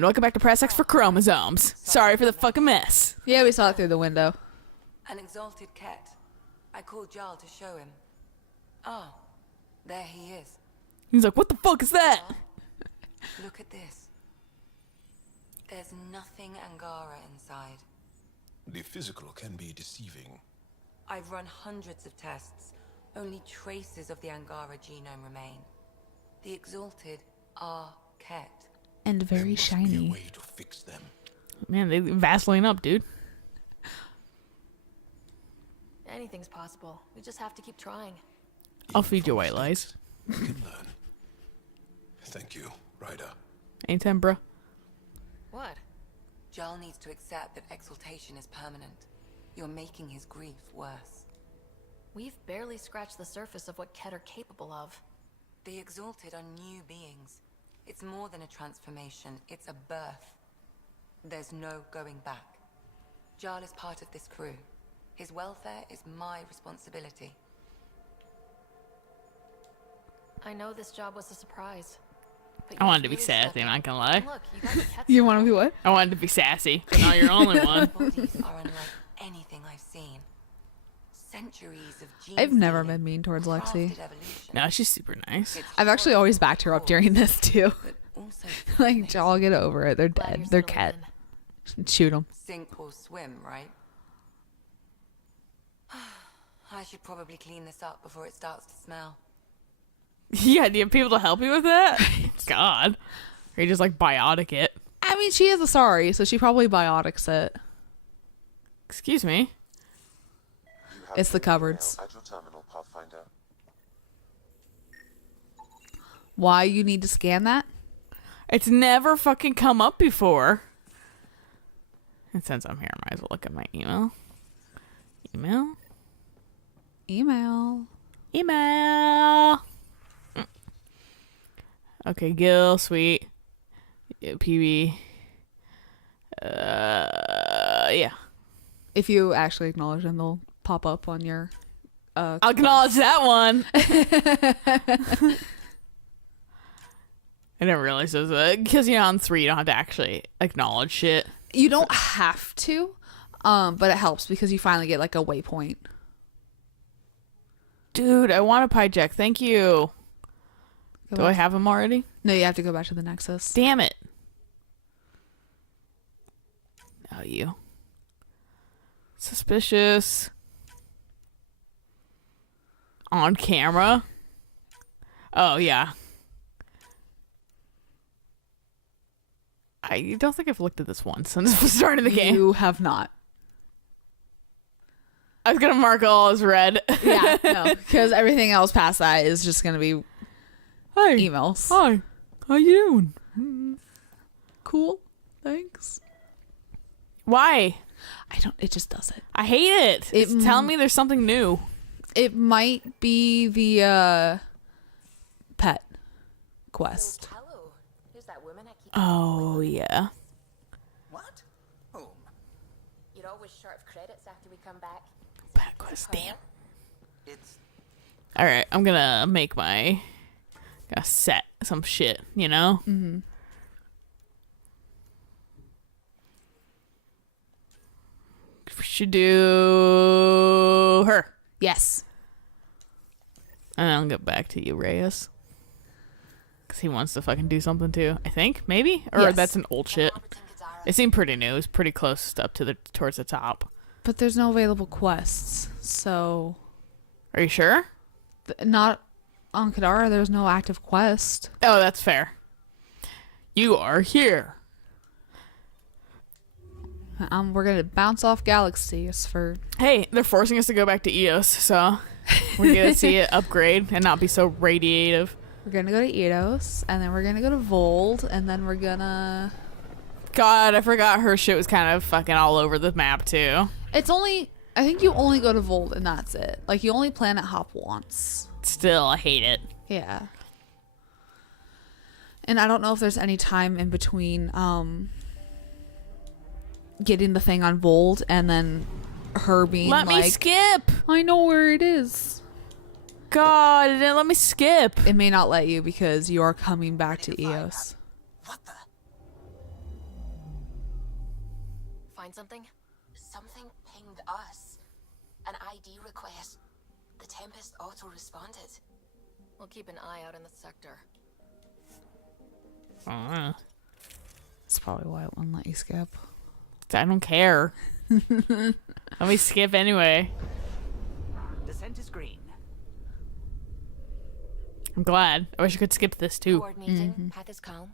And welcome back to Press X for Chromosomes. Sorry for the fucking mess. Yeah, we saw it through the window. An exalted cat. I called Jarl to show him. Oh, there he is. He's like, what the fuck is that? Look at this. There's nothing Angara inside. The physical can be deceiving. I've run hundreds of tests. Only traces of the Angara genome remain. The exalted are kept. And very There must be shiny. a way to fix them. Man, they Vaseline up, dude. Anything's possible. We just have to keep trying. I'll feed you white lies. We can learn. Thank you, Ryder. Anytime, bro. What? Jarl needs to accept that exaltation is permanent. You're making his grief worse. We've barely scratched the surface of what Ket are capable of. The exalted are new beings. It's more than a transformation, it's a birth. There's no going back. Jarl is part of this crew. His welfare is my responsibility. I know this job was a surprise. But I you wanted to be really sassy, stepped I'm up. not gonna lie. And look, you got the Ket's You want to be what? I wanted to be sassy, but now you're the only one. Bodies are unlike anything I've seen. Centuries of gene I've never stealing, been mean towards Lexi. crafted evolution. No, she's super nice. It's I've actually always backed her up during this too. but also Like, y'all get over it. They're Glad dead. you're They're settling cat. in. Shoot them. sink or swim, right? I should probably clean this up before it starts to smell. Yeah, do you have people to help you with that? God. Or you just like biotic it? I mean, she is Asari, so she probably biotics it. Excuse me? It's the cupboards. At your terminal, Pathfinder. Why you need to scan that? It's never fucking come up before. And since I'm here, I might as well look at my email. Email? Email. Email! Okay, Gil, sweet. Yeah, PB. Yeah. If you actually acknowledge them, they'll pop up on your. I'll acknowledge that one. I didn't realize it was because on 3 you don't have to actually acknowledge shit. You don't have to, but it helps because you finally get like a waypoint. Dude, I want a pie jack. Thank you. Go Do I back- have him already? No, you have to go back to the Nexus. Damn it. Oh, you. Suspicious. On camera. Oh, yeah. I don't think I've looked at this once since the start of the game. You have not. I was going to mark all as red. Yeah, no, because everything else past that is just gonna be Hi. emails. Hi. How you doing? Cool. Thanks. Why? I don't. It just does it. I hate it. It's telling me there's something new. It might be the pet quest. Hello. There's that woman I keep. Oh, yeah. What? Whom? You're always short of credits after we come back. Bad quest. Damn. It's All right, I'm gonna make my set some shit, you know? Mm-hmm. We should do her. Yes. And then I'll get back to you, Reyes. Because he wants to fucking do something too, I think. Maybe? Or Yes. that's an old shit. It seemed pretty new. It was pretty close up to towards the top. But there's no available quests, so Are you sure? not on Kadara. There's no active quest. Oh, that's fair. You are here. We're gonna bounce off galaxies for. Hey, they're forcing us to go back to EOS, so we're gonna see it upgrade and not be so radiative. We're gonna go to Eidos, and then we're gonna go to Vold, and then we're gonna. God, I forgot her shit was kind of fucking all over the map too. It's only. I think you only go to Vold, and that's it. Like you only planet hop once. Still, I hate it. Yeah. And I don't know if there's any time in between getting the thing on Vold and then her being Let like, me skip. I know where it is. God, it didn't let me skip. It may not let you because you are coming back to EOS. what the? find something? Something pinged us. An ID request. The Tempest auto-responded. We'll keep an eye out in the sector. That's probably why it wouldn't let you skip. I don't care. Let me skip anyway. Descent is green. I'm glad. I wish I could skip this too. Coordinating. Path is calm.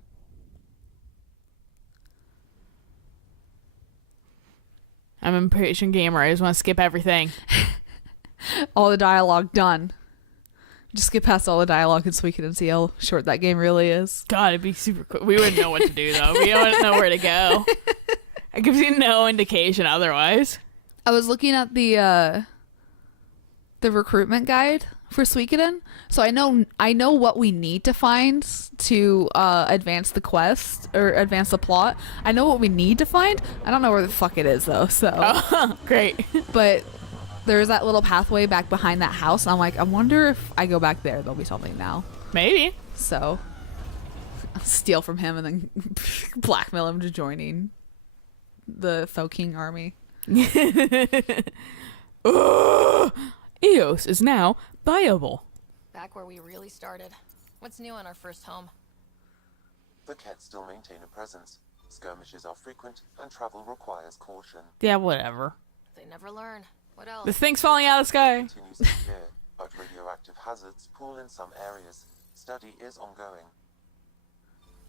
I'm an impatient gamer. I just want to skip everything. All the dialogue done. Just skip past all the dialogue and so we can see how short that game really is. God, it'd be super cool. We wouldn't know what to do though. We don't know where to go. It gives you no indication otherwise. I was looking at the recruitment guide for Suikoden, so I know what we need to find to advance the quest or advance the plot. I know what we need to find. I don't know where the fuck it is though. So Great. but there's that little pathway back behind that house, and I'm like, I wonder if I go back there, there'll be something now. Maybe. So I'll steal from him and then blackmail him to joining the Foking army. Eos is now viable. Back where we really started. What's new on our first home? The Kett still maintain a presence. Skirmishes are frequent, and travel requires caution. Yeah, whatever. They never learn. What else? This thing's falling out of the sky. Continues this year, but radioactive hazards pool in some areas. Study is ongoing.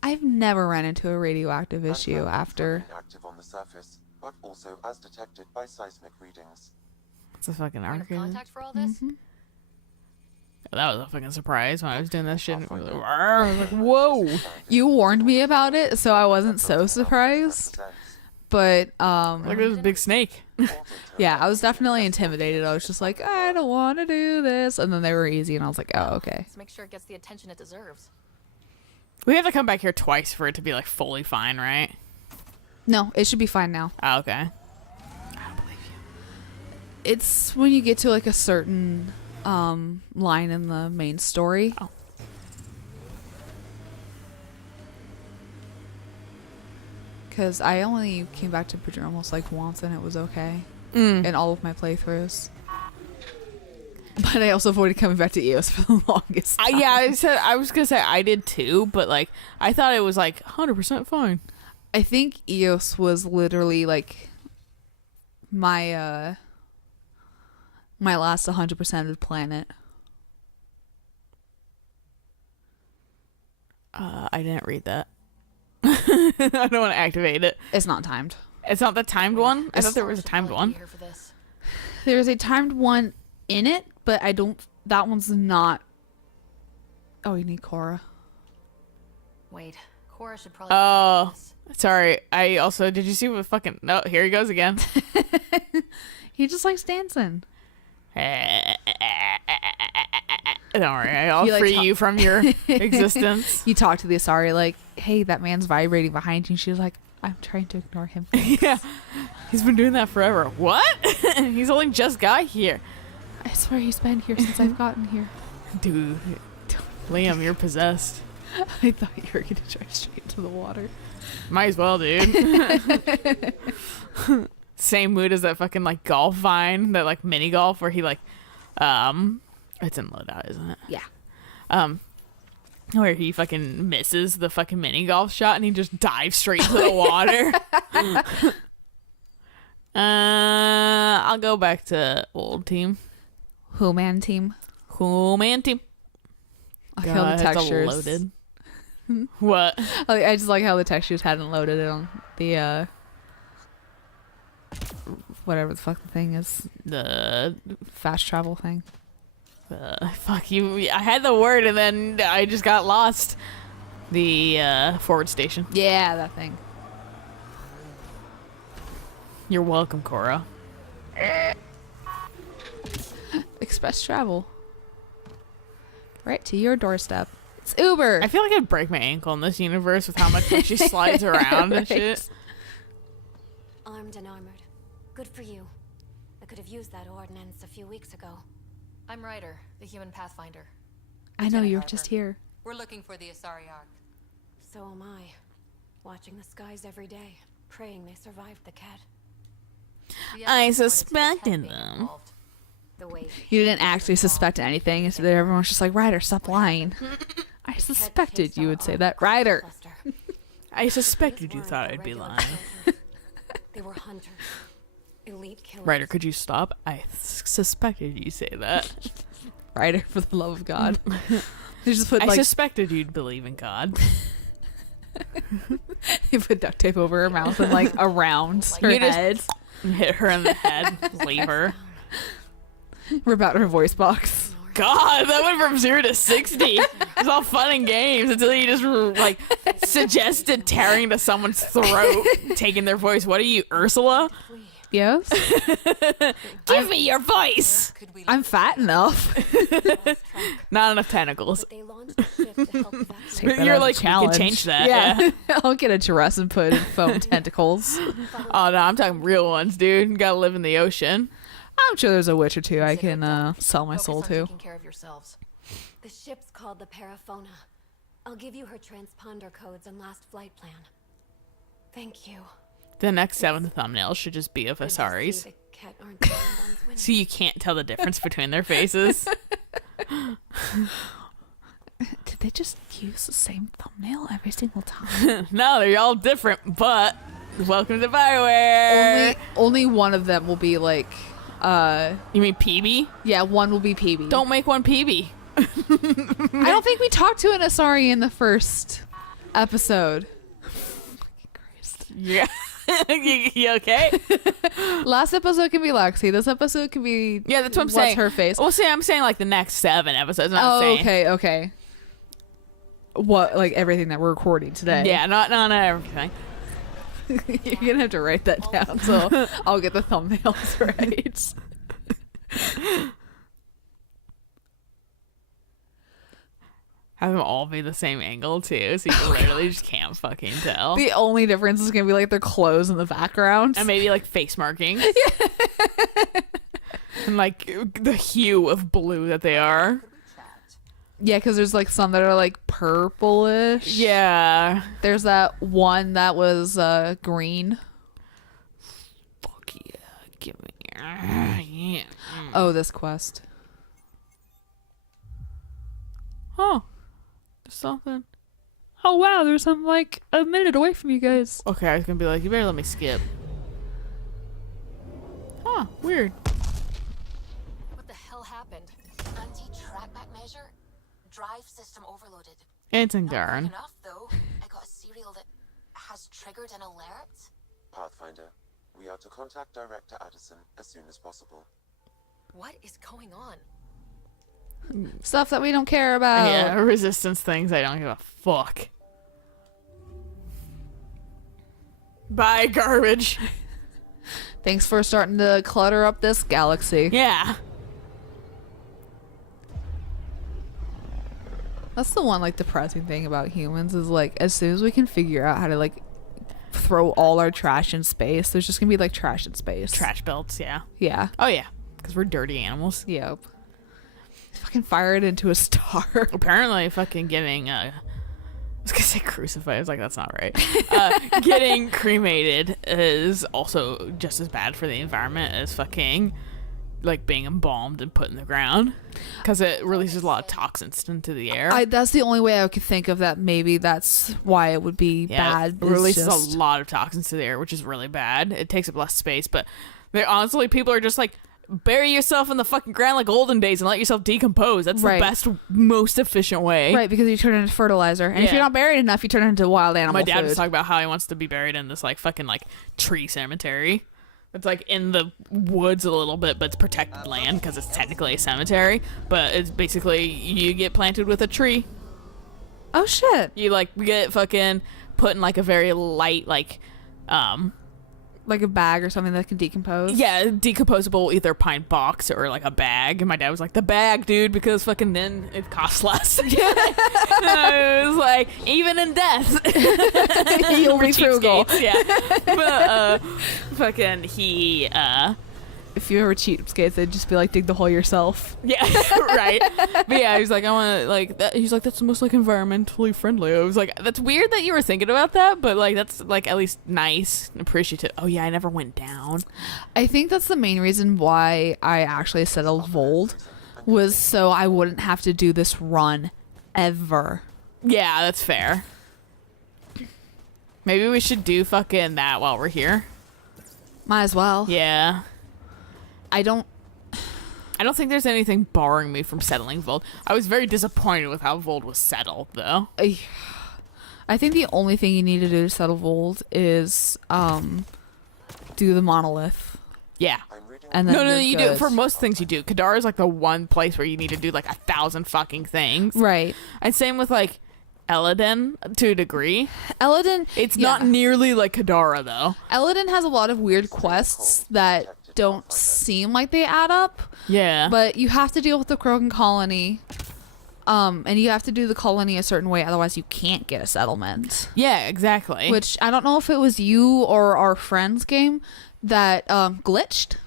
I've never run into a radioactive issue Andromeda's after. remain active on the surface, but also as detected by seismic readings. It's a fucking Point of arc. Isn't it? contact for all this? That was a fucking surprise when I was doing that shit. I was like, whoa. You warned me about it, so I wasn't so surprised. But Like this big snake. yeah, I was definitely intimidated. I was just like, I don't want to do this, and then they were easy, and I was like, oh, okay. Let's make sure it gets the attention it deserves. We have to come back here twice for it to be like fully fine, right? No, it should be fine now. Oh, okay. It's when you get to like a certain line in the main story. Oh. Because I only came back to Prodromos like once, and it was okay in all of my playthroughs. But I also avoided coming back to EOS for the longest time. Yeah, I was gonna say I did too, but like I thought it was like 100% fine. I think EOS was literally like my my last 100% of planet. I didn't read that. I don't want to activate it. It's not timed. It's not the timed one. I thought there was a Should timed probably be one. here for this. There's a timed one in it, but I don't. That one's not. Oh, you need Cora. Wait, Cora should probably. Oh, this. sorry. I also did you see what fucking? No, here he goes again. He just likes dancing. Don't worry, I'll You, like, free talk- you from your existence. You talk to the Asari like, "Hey, that man's vibrating behind you." And she's like, "I'm trying to ignore him." Yeah, he's been doing that forever. What? He's only just got here, I swear he's been here since I've gotten here. dude. Liam, you're possessed. I thought you were gonna drive straight into the water. Might as well, dude. Same mood as that fucking like golf vine, that like mini golf where he like, it's in loadout, isn't it? Yeah. Where he fucking misses the fucking mini golf shot and he just dives straight into the water. I'll go back to old team. Who man team? Cool man team. I kill the it's textures. loaded. What? I just like how the textures hadn't loaded it on the whatever the fuck the thing is, The fast travel thing. fuck you. I had the word and then I just got lost. The forward station. Yeah, that thing. You're welcome, Cora. Express travel. Right to your doorstep. It's Uber. I feel like I'd break my ankle in this universe with how much like, she slides around and shit. Armed and armored. Good for you. I could have used that ordnance a few weeks ago. I'm Ryder, the human pathfinder. I know Lieutenant you're Harper. just here. We're looking for the Asari Ark. So am I. Watching the skies every day, praying they survived the cat. I suspected them. The way You didn't actually suspect anything. So everyone's just like, Ryder, stop lying. I suspected you would say that. Ryder. I suspected you thought I'd be lying. They were hunters. Elite killers. Ryder, could you stop? I suspected you'd say that. Ryder, for the love of God. You just put I like suspected you'd believe in God. you put duct tape over her mouth and like around her You just- head. Hit her in the head. Leave her. Rip out her voice box. God, that went from 0 to 60. It's all fun and games until you just like suggested tearing into someone's throat, taking their voice. What are you, Ursula? Yes. Give me your voice. Could we I'm fat enough. Not enough tentacles. They launched a ship to help evacuate. Take that You're as a like, you can challenge. change that. Yeah. I'll get a dress and put in foam tentacles. Oh no, I'm talking real ones, dude. You gotta live in the ocean. I'm sure there's a witch or two I can sell my Focus soul on to. taking care of yourselves. The ship's called the Periphona. I'll give you her transponder codes and last flight plan. Thank you. The next 7 thumbnail should just be of Good to see Asari's. the Ket aren't the only ones winning. So you can't tell the difference between their faces. Did they just use the same thumbnail every single time? No, they're all different, but welcome to Bioware. Only one of them will be like, You mean PB? yeah, one will be PB. Don't make one PB. I don't think we talked to an Asari in the first episode. Fucking Christ. Yeah. you okay? Last episode can be Lexi. This episode can be Yeah, that's what I'm what's saying. her face. Well, see, I'm saying like the next 7 episodes. I'm not Oh, saying. okay. What, like everything that we're recording today? Yeah, not everything. You're gonna have to write that down so I'll get the thumbnails right. Have them all be the same angle too, so you literally just can't fucking tell. The only difference is gonna be like their clothes in the background. And maybe like face markings. And like the hue of blue that they are. Yeah, because there's like some that are like purplish. Yeah. There's that one that was green. Fuck yeah. Give me. Yeah. Oh, this quest. Oh. Something. Oh wow, there's some like a minute away from you guys. Okay, I was gonna be like, you better let me skip. Huh, weird. What the hell happened? Anti-trackback measure? Drive system overloaded. It's in Not quick Garn. enough, though. I got a serial that has triggered an alert. Pathfinder, we are to contact Director Addison as soon as possible. What is going on? Stuff that we don't care about. Yeah, resistance things, I don't give a fuck. Bye, garbage. Thanks for starting to clutter up this galaxy. Yeah. That's the one like depressing thing about humans is like as soon as we can figure out how to like throw all our trash in space, there's just gonna be like trash in space. Trash belts, yeah. Yeah. Oh, yeah. Because we're dirty animals. Yep. Fucking fire it into a star. Apparently, fucking getting, I was gonna say crucified. I was like, that's not right. Getting cremated is also just as bad for the environment as fucking, like, being embalmed and put in the ground. Because it releases a lot of toxins into the air. That's the only way I could think of that. Maybe that's why it would be bad. It is releases just- a lot of toxins to the air, which is really bad. It takes up less space, but honestly, people are just like, bury yourself in the fucking ground like olden days and let yourself decompose. That's Right. the best, most efficient way. Right, because you turn it into fertilizer. And if Yeah. you're not buried enough, you turn it into wild animal My dad food. was talking about how he wants to be buried in this like fucking like tree cemetery. It's like in the woods a little bit, but it's protected land because it's technically a cemetery. But it's basically you get planted with a tree. Oh shit. You like get fucking put in like a very light like Like a bag or something that can decompose. yeah, decomposable either pine box or like a bag. And my dad was like, the bag, dude, because fucking then it costs less. I was like, even in death. You'll We're be frugal. cheapskates, yeah. But fucking he if you were cheapskates, they'd just be like, dig the hole yourself. Yeah, right. But yeah, he's like, I want to like that. He's like, that's the most like environmentally friendly. I was like, that's weird that you were thinking about that, but like that's like at least nice and appreciative. Oh yeah, I never went down. I think that's the main reason why I actually settled Vold, was so I wouldn't have to do this run ever. Yeah, that's fair. Maybe we should do fucking that while we're here. Might as well. Yeah. I don't think there's anything barring me from settling Vold. I was very disappointed with how Vold was settled, though. I think the only thing you need to do to settle Vold is do the monolith. Yeah. And then No, you do. good. For most things, you do. Kadar is like the one place where you need to do like 1,000 fucking things. Right. And same with like Eladin to a degree. Eladin, It's not nearly like Kadara, though. Eladin has a lot of weird quests that don't seem like they add up. Yeah. But you have to deal with the Krogan colony. And you have to do the colony a certain way, otherwise you can't get a settlement. Yeah, exactly. Which, I don't know if it was you or our friend's game that glitched,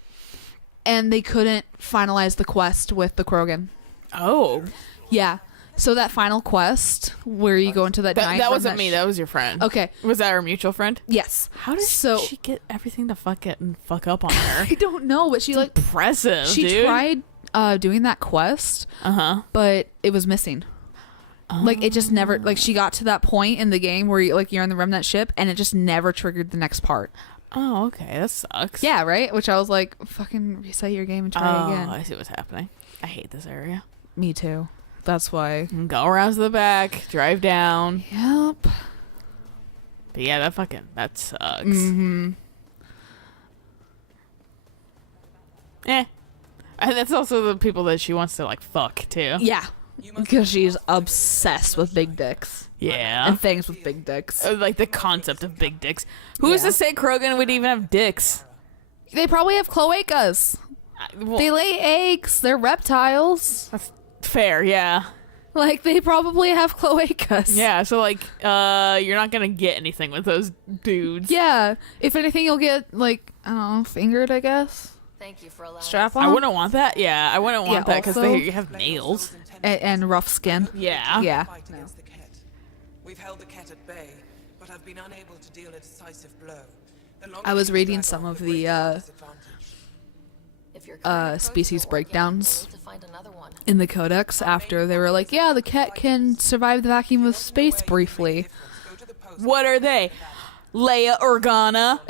and they couldn't finalize the quest with the Krogan. Oh. Yeah. So that final quest, where you go into that giant That room wasn't me. That was your friend. Okay. Was that our mutual friend? Yes. How did she get everything to fuck up on her? I don't know, but she like Impressive, she dude. tried doing that quest, but it was missing. Like it just never, like she got to that point in the game where you're in the remnant ship, and it just never triggered the next part. Oh, okay, that sucks. Yeah, right. Which I was like, fucking reset your game and try again. I see what's happening. I hate this area. Me too. That's why. Go around to the back, drive down. Yep. But yeah, that sucks. Mm-hmm. And that's also the people that she wants to like fuck too. Yeah. Because she's obsessed with big dicks. Yeah. And things with big dicks. Like the concept of big dicks. Who's to say Krogan would even have dicks? They probably have cloacas. They lay eggs. They're reptiles. That's fair, yeah. Like, they probably have cloacas. Yeah, so like, you're not gonna get anything with those dudes. Yeah. If anything, you'll get, like, I don't know, fingered, I guess. Thank you for allowing Strap on. I wouldn't want that. Yeah, I wouldn't want that because also- they have nails. And rough skin. Yeah. Yeah. No. We've held the Ket at bay, but I've been unable to deal a decisive blow. I was reading some of the species breakdowns in the codex after they were like, yeah, the Ket can survive the vacuum of space briefly. What are they? Leia Organa.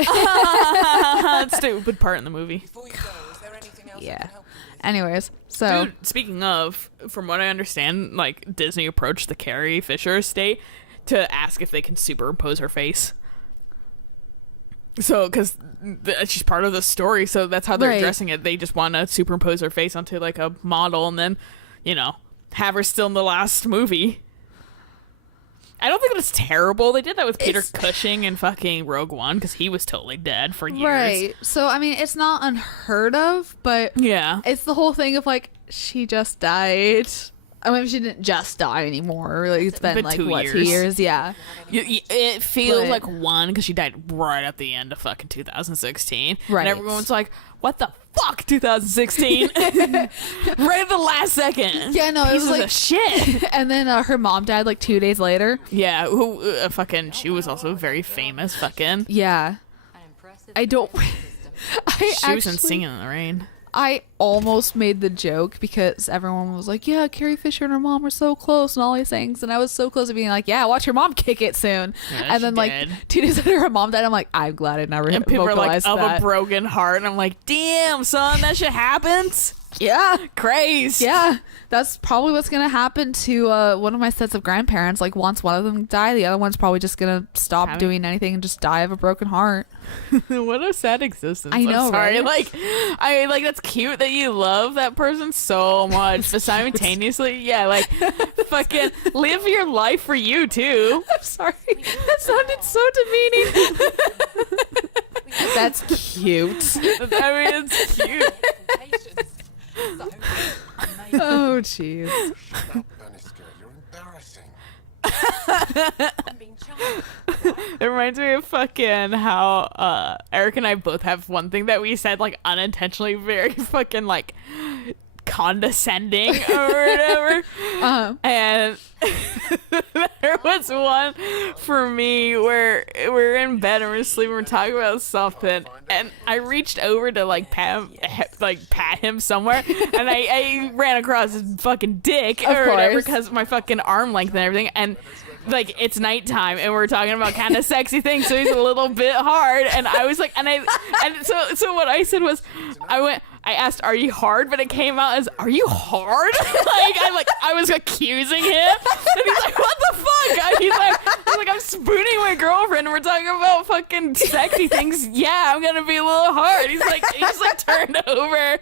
Stupid part in the movie. Yeah. Anyways, so Dude, speaking of, from what I understand, like Disney approached the Carrie Fisher estate to ask if they can superimpose her face. So, because she's part of the story, so that's how they're addressing it. They just want to superimpose her face onto like a model, and then, have her still in the last movie. I don't think that's terrible. They did that with Peter Cushing in fucking Rogue One because he was totally dead for years. right. So I mean, it's not unheard of, but Yeah. it's the whole thing of like she just died. I mean, she didn't just die anymore. Like, it's been like 2 what, years. 2 years? Yeah. It feels But- like one because she died right at the end of fucking 2016. Right. And everyone's like, what the fuck, 2016? Right at the last second. Yeah, no, it Pieces was like of shit. And then her mom died like 2 days later. Yeah, who fucking, she was also very famous fucking. Yeah. I don't. She was in Singing in the Rain. I almost made the joke because everyone was like, yeah, Carrie Fisher and her mom were so close and all these things. And I was so close to being like, yeah, watch your mom kick it soon. Yeah, and then she like did. 2 days later, her mom died. I'm like, I'm glad I never And people are like, vocalized of that. a broken heart. And I'm like, damn, son, that shit happens. Yeah. Crazy. Yeah. That's probably what's going to happen to one of my sets of grandparents. Like, once one of them die, the other one's probably just going to stop doing anything and just die of a broken heart. What a sad existence. I know, I'm sorry. right? Like that's cute that you love that person so much, but simultaneously, yeah, like fucking live your life for you too. I'm sorry. That sounded so demeaning. That's cute. I mean, it's cute. Oh, jeez. Shut up, Bannister. You're embarrassing. It reminds me of fucking how Eric and I both have one thing that we said like unintentionally very fucking like condescending or whatever. And there was one for me where we're in bed and we're sleeping, we're talking about something, and I reached over to like pat him somewhere, and I ran across his fucking dick or whatever because of my fucking arm length and everything, and like it's nighttime and we're talking about kind of sexy things, so he's a little bit hard, and I was like, and so what I said was, I asked, "Are you hard?" But it came out as, "Are you hard?" I was accusing him, and he's like, "What the fuck?" He's like, "I'm spooning my girlfriend, and we're talking about fucking sexy things. Yeah, I'm gonna be a little hard." He's like turned over,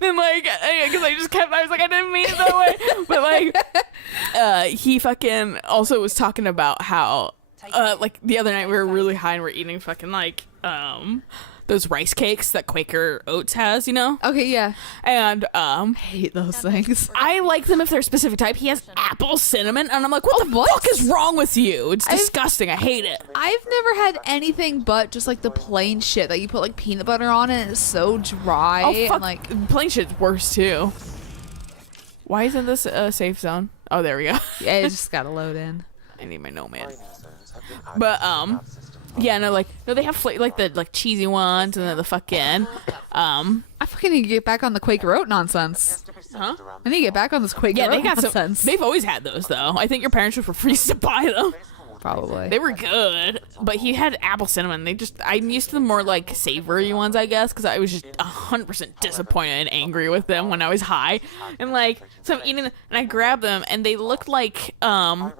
and like, because I was like, I didn't mean it that way, but like, he fucking also was talking about how, like the other night we were really high and we're eating fucking like, those rice cakes that Quaker Oats has, you know? Okay, yeah. And I hate those things. I like them if they're a specific type. He has apple cinnamon, and I'm like, what the fuck is wrong with you? It's disgusting. I hate it. I've never had anything but just like the plain shit that you put like peanut butter on it, and it's so dry. Oh, fuck. And, like, plain shit's worse too. Why isn't this a safe zone? Oh, there we go. Yeah, it just gotta load in. I need my nomad. But yeah, no, they have the cheesy ones, and then the fucking I fucking need to get back on the Quaker Oat nonsense. Huh? I need to get back on this Quaker Oat nonsense. They've always had those though. I think your parents just refused to buy them. Probably. They were good, but he had apple cinnamon. I'm used to the more like savory ones, I guess, because I was just 100% disappointed and angry with them when I was high. And like, so I'm eating them, and I grabbed them, and they looked like I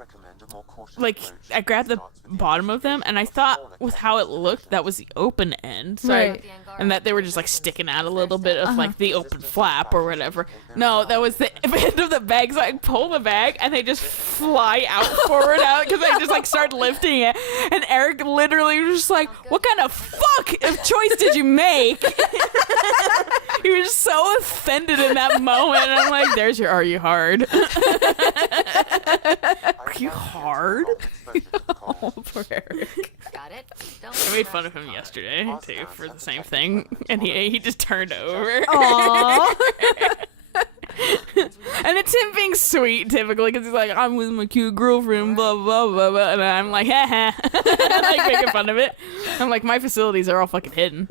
grabbed the bottom of them, and I thought with how it looked, that was the open end. So right. And that they were just like sticking out a little bit of like the open flap or whatever. No, that was the end of the bag. So I pull the bag and they just fly out forward out because I just like started lifting it. And Eric literally was just like, "What kind of fuck of choice did you make?" He was so offended in that moment. And I'm like, "There's your, are you hard?" Are you hard? Oh, poor Eric. Got it. I made fun of him yesterday too for the same thing, and he just turned over. Aww. And it's him being sweet typically, because he's like, "I'm with my cute girlfriend, blah blah blah blah," and I'm like, "Ha ha," like making fun of it. I'm like, my facilities are all fucking hidden.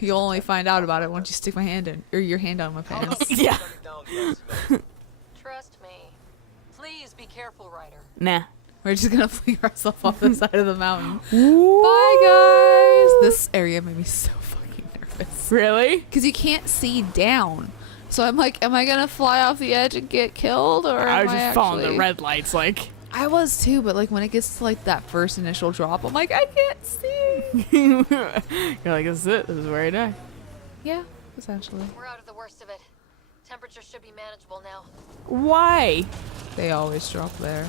You'll only find out about it once you stick my hand in, or your hand on my pants. Yeah. Trust me. Please be careful, Ryder. Nah. We're just gonna fling ourselves off the side of the mountain. Bye, guys. This area made me so fucking nervous. Really? Because you can't see down. So I'm like, am I gonna fly off the edge and get killed, or I was am just following the red lights, like. I was too, but like when it gets to like that first initial drop, I'm like, I can't see. You're like, this is it. This is where I die. Yeah, essentially. We're out of the worst of it. Temperature should be manageable now. Why? They always drop there.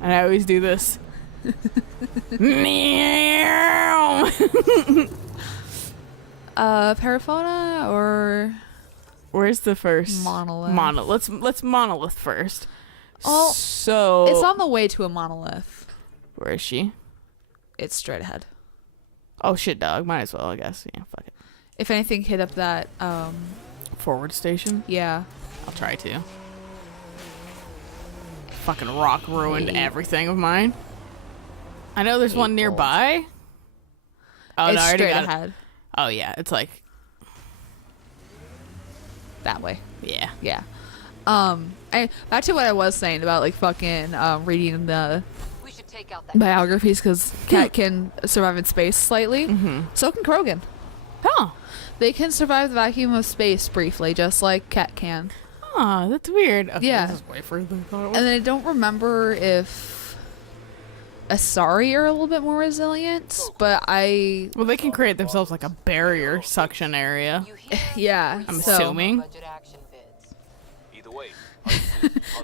And I always do this. Meow. Periphona or where's the first monolith? Let's monolith first. Oh, so it's on the way to a monolith. Where is she? It's straight ahead. Oh shit, dog. Might as well, I guess. Yeah, fuck it. If anything, hit up that forward station. Yeah, I'll try to. Fucking rock ruined everything of mine. I know there's one nearby. Oh, it's no, I already straight got ahead. It. Oh yeah, it's like that way. Yeah. Yeah. Back to what I was saying about like fucking reading the biographies, because Cat can survive in space slightly. Mm-hmm. So can Krogan. Oh. They can survive the vacuum of space briefly, just like Cat can. Oh, that's weird. Okay, yeah. This is way further than I thought it was. And then I don't remember if Asari are a little bit more resilient, but well, they can create themselves like a barrier suction area. Yeah. I'm assuming.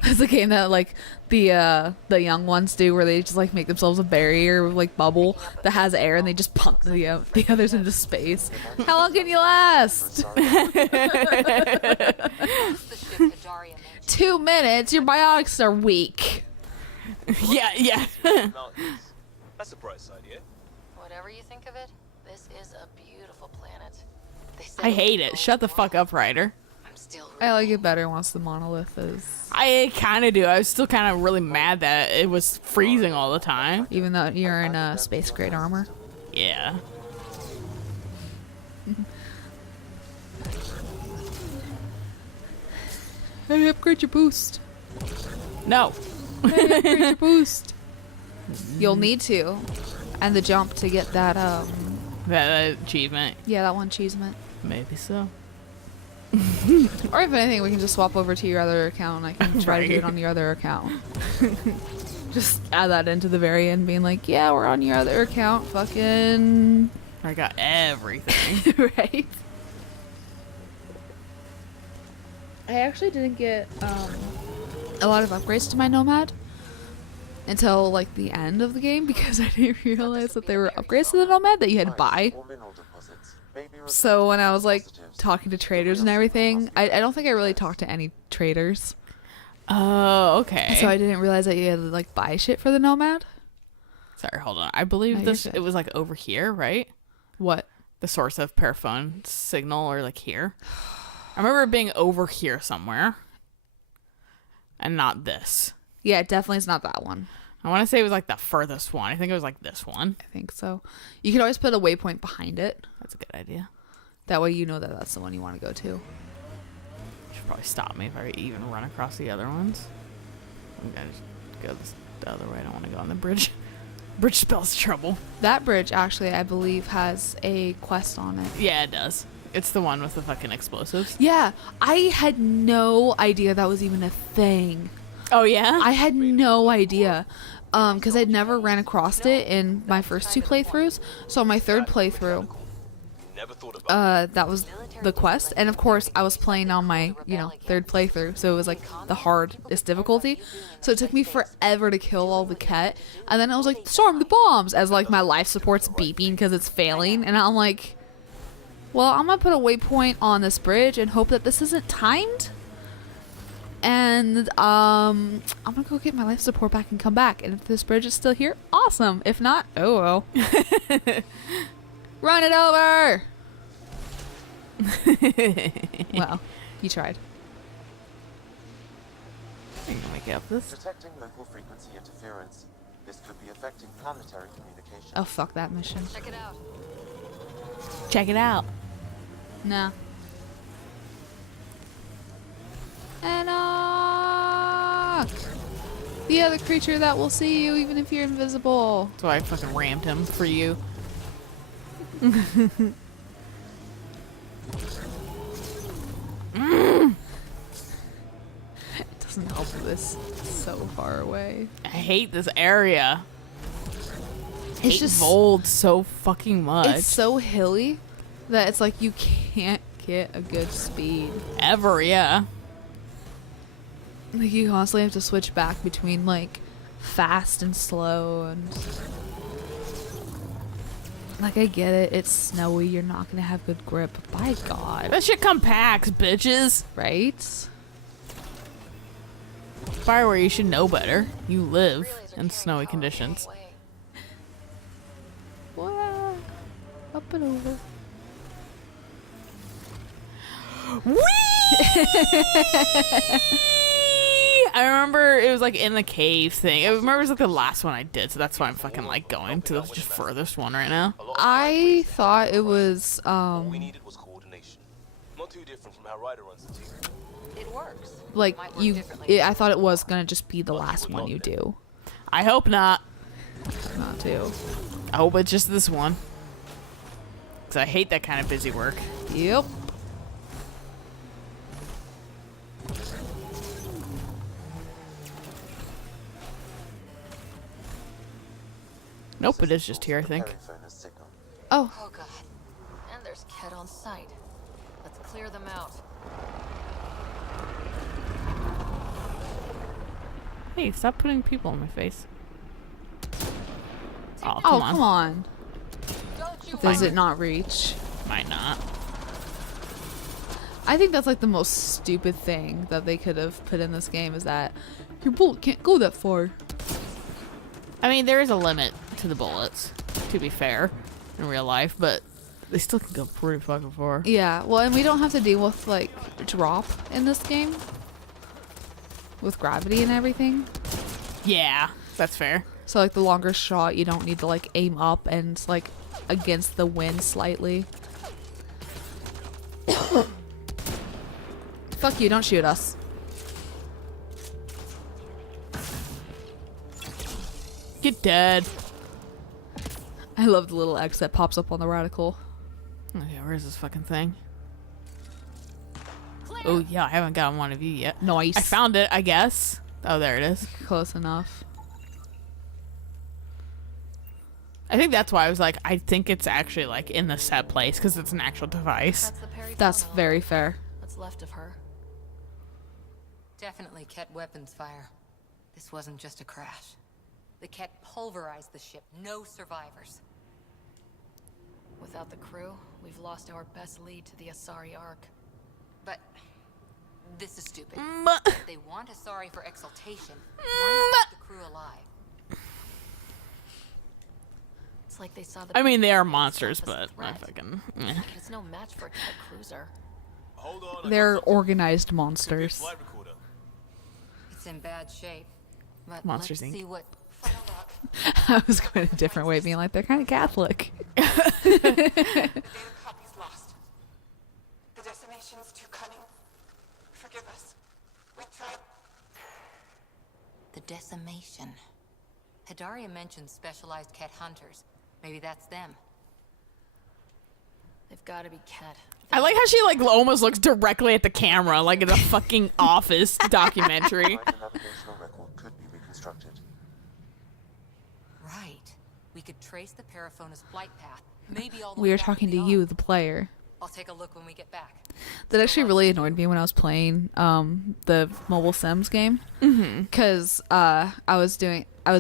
It's a game that like the young ones do, where they just like make themselves a barrier like bubble that has air, and they just pump the others into space. How long can you last? 2 minutes. Your biotics are weak. Yeah. That's a bright side, yeah? Whatever you think of it, this is a beautiful planet. I hate it. Shut the fuck up, Ryder. I like it better once the monolith is. I kind of do. I was still kind of really mad that it was freezing all the time. Even though you're in space grade armor. Yeah. Hey, upgrade your boost. No. Hey, upgrade your boost. You'll need to. And the jump to get that, That achievement. yeah, that one achievement. Maybe so. Or if anything, we can just swap over to your other account and I can try to do it on your other account. Just add that into the very end, being like, yeah, we're on your other account. Fucking. I got everything. Right? I actually didn't get a lot of upgrades to my Nomad until like the end of the game because I didn't realize that there were upgrades to the Nomad that you had to buy. So when I was like talking to traders and everything, I don't think I really talked to any traders. Oh, okay. So I didn't realize that you had to like buy shit for the Nomad. Sorry, hold on. I believe No, it was like over here, right? What? The source of Periphone signal, or like here. I remember it being over here somewhere. And not this. Yeah, it definitely is not that one. I want to say it was like the furthest one. I think it was like this one. I think so. You could always put a waypoint behind it. That's a good idea. That way you know that that's the one you want to go to. Should probably stop me if I even run across the other ones. I'm gonna just go the other way. I don't want to go on the bridge. Bridge spells trouble. That bridge actually, I believe, has a quest on it. Yeah, it does. It's the one with the fucking explosives. Yeah, I had no idea that was even a thing. Oh yeah? I had no idea. Because I'd never ran across it in my first 2 playthroughs. So on my 3rd playthrough, that was the quest. And of course, I was playing on my, 3rd playthrough. So it was like the hardest difficulty. So it took me forever to kill all the Ket. And then I was like, storm the bombs! As like my life support's beeping because it's failing. And I'm like, well, I'm going to put a waypoint on this bridge and hope that this isn't timed. And I'm gonna go get my life support back and come back. And if this bridge is still here, awesome. If not, oh well. Run it over. Well, you tried. I'm gonna make up this. Detecting local frequency interference. This could be affecting planetary communication. Oh fuck that mission. Check it out. Check it out. Nah. Enoch! The other creature that will see you even if you're invisible. So I fucking rammed him for you. It doesn't help that this is so far away. I hate this area. It's Hate just Vold so fucking much. It's so hilly that it's like you can't get a good speed. Ever, yeah. Like you constantly have to switch back between like fast and slow and like I get it, it's snowy, you're not gonna have good grip, but by God. That shit compacts, bitches. Right? Fireware, you should know better. You live in snowy conditions. Wow. Up and over. I remember it was like in the cave thing. I remember it was like the last one I did, so that's why I'm fucking like going to the just furthest one right now. I thought it was All we needed was coordination. Not too different from how Ryder runs the team. It works. like I thought it was gonna just be the last one you do. I hope not. Not too. I hope it's just this one. Cause I hate that kind of busy work. Yep. Nope, it is just here, I think. Oh. Oh god. And there's Ket on site. Let's clear them out. Hey, stop putting people in my face. Oh, Oh, come on. come on. Does it not reach? Might not. I think that's like the most stupid thing that they could have put in this game is that your bullet can't go that far. I mean, there is a limit to the bullets, to be fair, in real life, but they still can go pretty fucking far. Yeah, well, and we don't have to deal with like drop in this game with gravity and everything. Yeah, that's fair. So like the longer shot, you don't need to like aim up and like against the wind slightly. Fuck you, don't shoot us. Get dead. I love the little X that pops up on the radical. Okay, where's this fucking thing? Oh yeah, I haven't gotten one of you yet. Nice. I found it, I guess. Oh, there it is. Close enough. I think that's why I was like, I think it's actually like in the set place because it's an actual device. That's the Periphona. That's very fair. What's left of her. Definitely Ket weapons fire. This wasn't just a crash. The Ket pulverized the ship. No survivors. Without the crew, we've lost our best lead to the Asari Ark. But this is stupid. Mm. They want Asari for exaltation. Why not keep the crew alive? It's like they saw the. I mean, they are Periphona monsters, as a but I threat. fucking. It's no match for a Ket cruiser. Hold on. I got They're something. organized Could be a monsters. flight recorder. It's in bad shape. But Monsters, let's Inc. see what. I was going a different way, being like they're kind of Catholic. Data copy's lost. The decimation's too cunning. Forgive us. We tried. The decimation. Hidaria mentioned specialized Ket hunters. Maybe that's them. They've got to be Ket. I like how she like almost looks directly at the camera, like in a fucking Office documentary. The navigational record could be reconstructed. Right. We could trace the Periphona's flight path. Maybe all the We way are back talking to beyond. you, the player. I'll take a look when we get back. That actually really annoyed me when I was playing the mobile Sims game. Because I was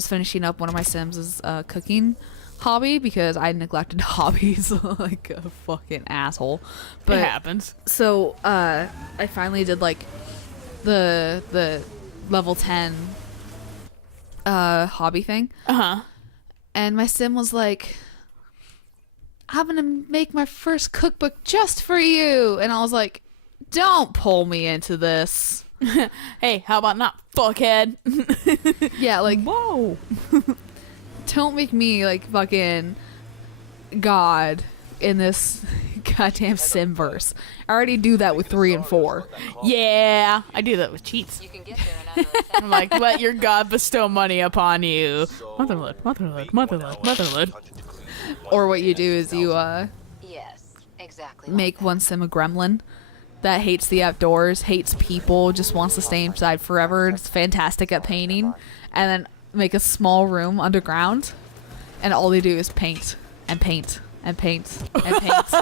finishing up one of my Sims' cooking hobby because I neglected hobbies like a fucking asshole. But It happens. so I finally did like the level 10 hobby thing. Uh-huh. And my sim was like, I'm gonna make my first cookbook just for you. And I was like, don't pull me into this. Hey, how about not, fuckhead? Yeah, like, Whoa. don't make me like fucking God in this goddamn Simverse. I already do that with 3 and 4. Yeah, I do that with cheats. You can get there in under a second. I'm like, let your God bestow money upon you. Motherlode, motherlode, motherlode, motherlode. Or what you do is you Yes, exactly. make one sim a gremlin that hates the outdoors, hates people, just wants to stay inside forever. It's fantastic at painting. And then make a small room underground, and all they do is paint and paint and paint and paint.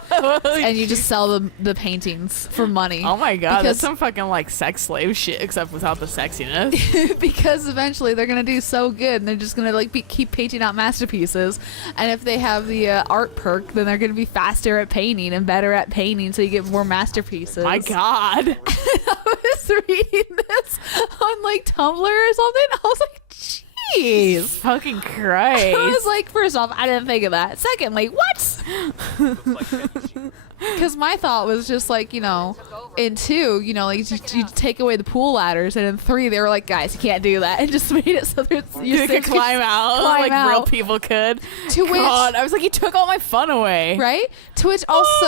And you just sell the paintings for money. Oh my god, Because- that's some fucking like sex slave shit, except without the sexiness. Because eventually they're gonna do so good, and they're just gonna like keep painting out masterpieces. And if they have the art perk, then they're gonna be faster at painting and better at painting, so you get more masterpieces. My god. I was reading this on like Tumblr or something. I was like, jeez. Fucking Christ. I was like, first off, I didn't think of that. Secondly, what? Looks like energy. Because my thought was just like, you know, in 2, you know, like you take away the pool ladders, and in 3 they were like, guys, you can't do that, and just made it so there's You could climb out climb like real out. people could. To which- God, I was like, you took all my fun away. Right? To which also,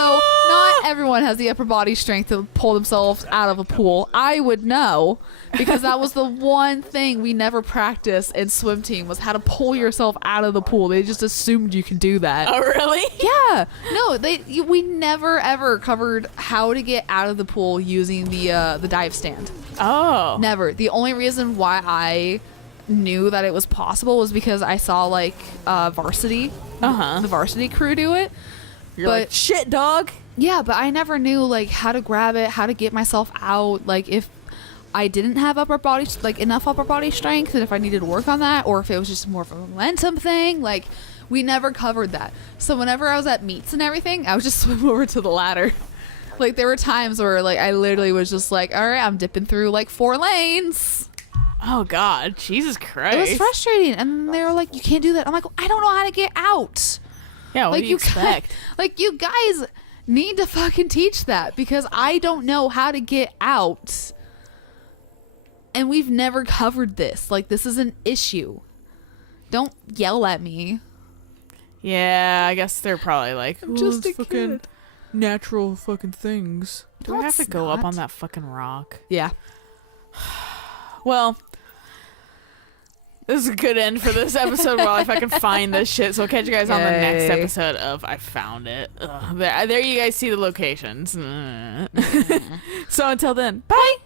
not everyone has the upper body strength to pull themselves out of a pool. I would know, because that was the one thing we never practiced in swim team, was how to pull yourself out of the pool. They just assumed you could do that. Oh, really? Yeah. No, we never ever covered how to get out of the pool using the dive stand. Oh. Never. The only reason why I knew that it was possible was because I saw like varsity, the varsity crew do it. You're like, shit, dog. Yeah, but I never knew like how to grab it, how to get myself out. Like if I didn't have enough upper body strength, and if I needed to work on that, or if it was just more of a momentum thing. Like we never covered that. So whenever I was at meets and everything, I would just swim over to the ladder. Like, there were times where, like, I literally was just like, all right, I'm dipping through, like, 4 lanes. Oh, God. Jesus Christ. It was frustrating. And they were like, you can't do that. I'm like, I don't know how to get out. Yeah, what like, do you expect? Like, you guys need to fucking teach that because I don't know how to get out. And we've never covered this. Like, this is an issue. Don't yell at me. Yeah, I guess they're probably like, I'm just a fucking kid. natural fucking things. Do No, I have to it's go up not. on that fucking rock? Yeah. Well, this is a good end for this episode while I fucking find this shit. So I'll catch you guys on the next Yay. episode of I Found It. There you guys see the locations. So until then, bye!